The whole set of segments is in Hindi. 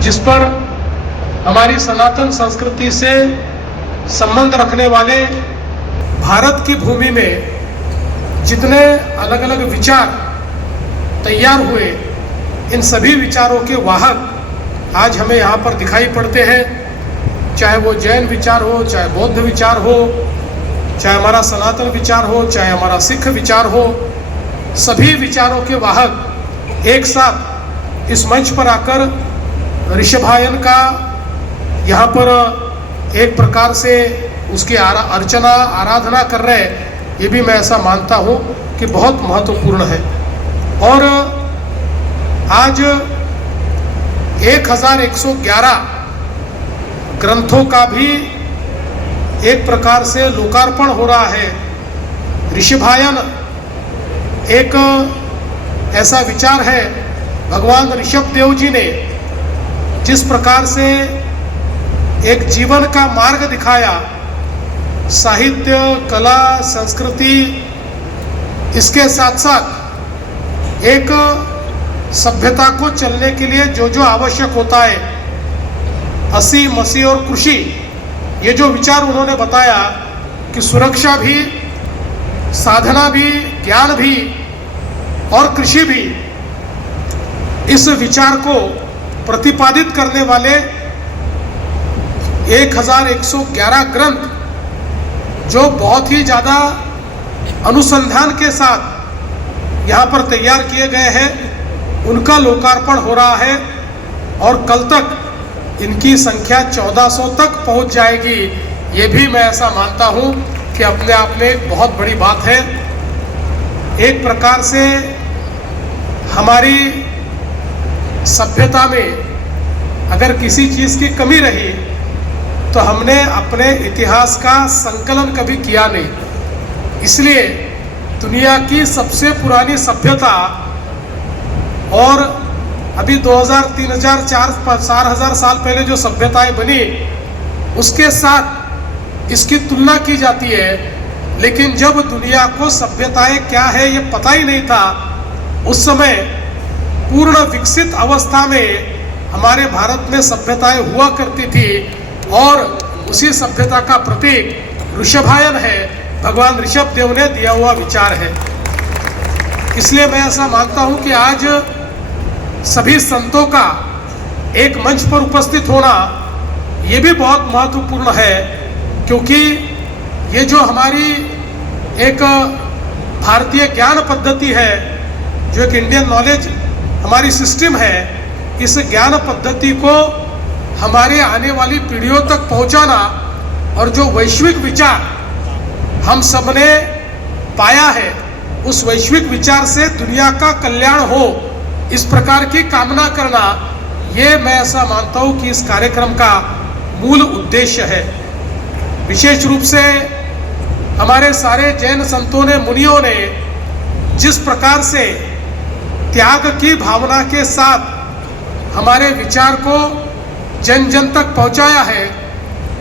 जिस पर हमारी सनातन संस्कृति से संबंध रखने वाले भारत की भूमि में जितने अलग अलग विचार तैयार हुए, इन सभी विचारों के वाहक आज हमें यहाँ पर दिखाई पड़ते हैं। चाहे वो जैन विचार हो, चाहे बौद्ध विचार हो, चाहे हमारा सनातन विचार हो, चाहे हमारा सिख विचार हो, सभी विचारों के वाहक एक साथ इस मंच पर आकर ऋषभायन का यहाँ पर एक प्रकार से उसकी अर्चना आराधना कर रहे हैं। ये भी मैं ऐसा मानता हूँ कि बहुत महत्वपूर्ण है। और आज 1111 ग्रंथों का भी एक प्रकार से लोकार्पण हो रहा है। ऋषभायन एक ऐसा विचार है, भगवान ऋषभ देव जी ने जिस प्रकार से एक जीवन का मार्ग दिखाया, साहित्य, कला, संस्कृति, इसके साथ साथ एक सभ्यता को चलने के लिए जो जो आवश्यक होता है, असी मसी और कृषि, ये जो विचार उन्होंने बताया कि सुरक्षा भी, साधना भी, ज्ञान भी और कृषि भी, इस विचार को प्रतिपादित करने वाले 1111 ग्रंथ जो बहुत ही ज़्यादा अनुसंधान के साथ यहाँ पर तैयार किए गए हैं, उनका लोकार्पण हो रहा है और कल तक इनकी संख्या 1400 तक पहुँच जाएगी। ये भी मैं ऐसा मानता हूँ कि अपने आप में एक बहुत बड़ी बात है। एक प्रकार से हमारी सभ्यता में अगर किसी चीज़ की कमी रही तो हमने अपने इतिहास का संकलन कभी किया नहीं। इसलिए दुनिया की सबसे पुरानी सभ्यता और अभी 2000, 3000, 4000 साल पहले जो सभ्यताएं बनी उसके साथ इसकी तुलना की जाती है। लेकिन जब दुनिया को सभ्यताएं क्या है ये पता ही नहीं था, उस समय पूर्ण विकसित अवस्था में हमारे भारत में सभ्यताएं हुआ करती थी और उसी सभ्यता का प्रतीक ऋषभायन है, भगवान ऋषभ देव ने दिया हुआ विचार है। इसलिए मैं ऐसा मानता हूं कि आज सभी संतों का एक मंच पर उपस्थित होना ये भी बहुत महत्वपूर्ण है, क्योंकि ये जो हमारी एक भारतीय ज्ञान पद्धति है, जो एक इंडियन नॉलेज हमारी सिस्टम है, इस ज्ञान पद्धति को हमारे आने वाली पीढ़ियों तक पहुंचाना और जो वैश्विक विचार हम सबने पाया है उस वैश्विक विचार से दुनिया का कल्याण हो, इस प्रकार की कामना करना, ये मैं ऐसा मानता हूँ कि इस कार्यक्रम का मूल उद्देश्य है। विशेष रूप से हमारे सारे जैन संतों ने, मुनियों ने जिस प्रकार से त्याग की भावना के साथ हमारे विचार को जन जन तक पहुंचाया है,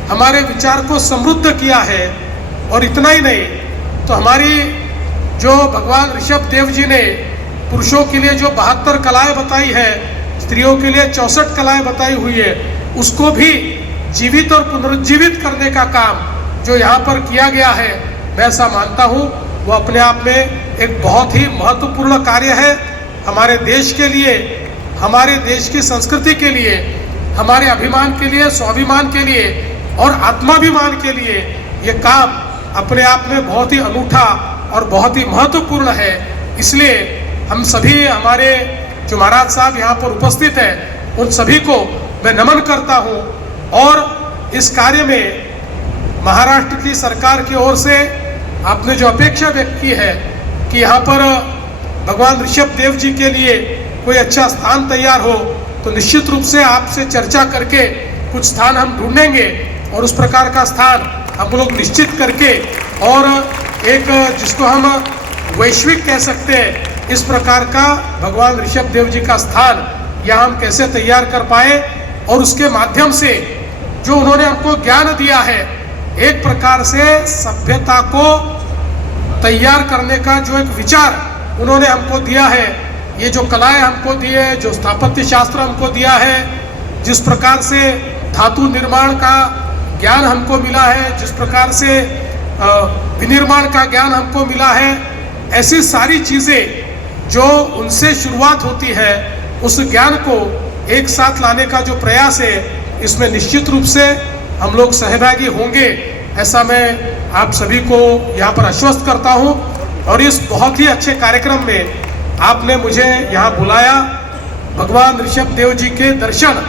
हमारे विचार को समृद्ध किया है, और इतना ही नहीं तो हमारी जो भगवान ऋषभ देव जी ने पुरुषों के लिए जो 72 कलाएं बताई है, स्त्रियों के लिए 64 कलाएं बताई हुई है, उसको भी जीवित और पुनरुज्जीवित करने का काम जो यहाँ पर किया गया है, मैं ऐसा मानता हूँ वो अपने आप में एक बहुत ही महत्वपूर्ण कार्य है। हमारे देश के लिए, हमारे देश की संस्कृति के लिए, हमारे अभिमान के लिए, स्वाभिमान के लिए और आत्माभिमान के लिए ये काम अपने आप में बहुत ही अनूठा और बहुत ही महत्वपूर्ण है। इसलिए हम सभी, हमारे जो महाराज साहब यहाँ पर उपस्थित हैं, उन सभी को मैं नमन करता हूँ और इस कार्य में महाराष्ट्र की सरकार की ओर से आपने जो अपेक्षा व्यक्त की है कि यहाँ पर भगवान ऋषभ देव जी के लिए कोई अच्छा स्थान तैयार हो, तो निश्चित रूप से आपसे चर्चा करके कुछ स्थान हम ढूंढेंगे और उस प्रकार का स्थान हम लोग निश्चित करके और एक जिसको हम वैश्विक कह सकते हैं, इस प्रकार का भगवान ऋषभ देव जी का स्थान यहाँ हम कैसे तैयार कर पाए और उसके माध्यम से जो उन्होंने हमको ज्ञान दिया है, एक प्रकार से सभ्यता को तैयार करने का जो एक विचार उन्होंने हमको दिया है, ये जो कलाएं हमको दी है, जो स्थापत्य शास्त्र हमको दिया है, जिस प्रकार से धातु निर्माण का ज्ञान हमको मिला है, जिस प्रकार से विनिर्माण का ज्ञान हमको मिला है, ऐसी सारी चीज़ें जो उनसे शुरुआत होती है, उस ज्ञान को एक साथ लाने का जो प्रयास है, इसमें निश्चित रूप से हम लोग सहभागी होंगे, ऐसा मैं आप सभी को यहाँ पर आश्वस्त करता हूँ। और इस बहुत ही अच्छे कार्यक्रम में आपने मुझे यहाँ बुलाया, भगवान ऋषभ देव जी के दर्शन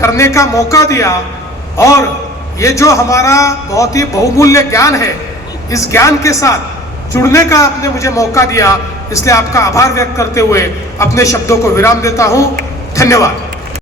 करने का मौका दिया और ये जो हमारा बहुत ही बहुमूल्य ज्ञान है, इस ज्ञान के साथ जुड़ने का आपने मुझे मौका दिया, इसलिए आपका आभार व्यक्त करते हुए अपने शब्दों को विराम देता हूँ। धन्यवाद।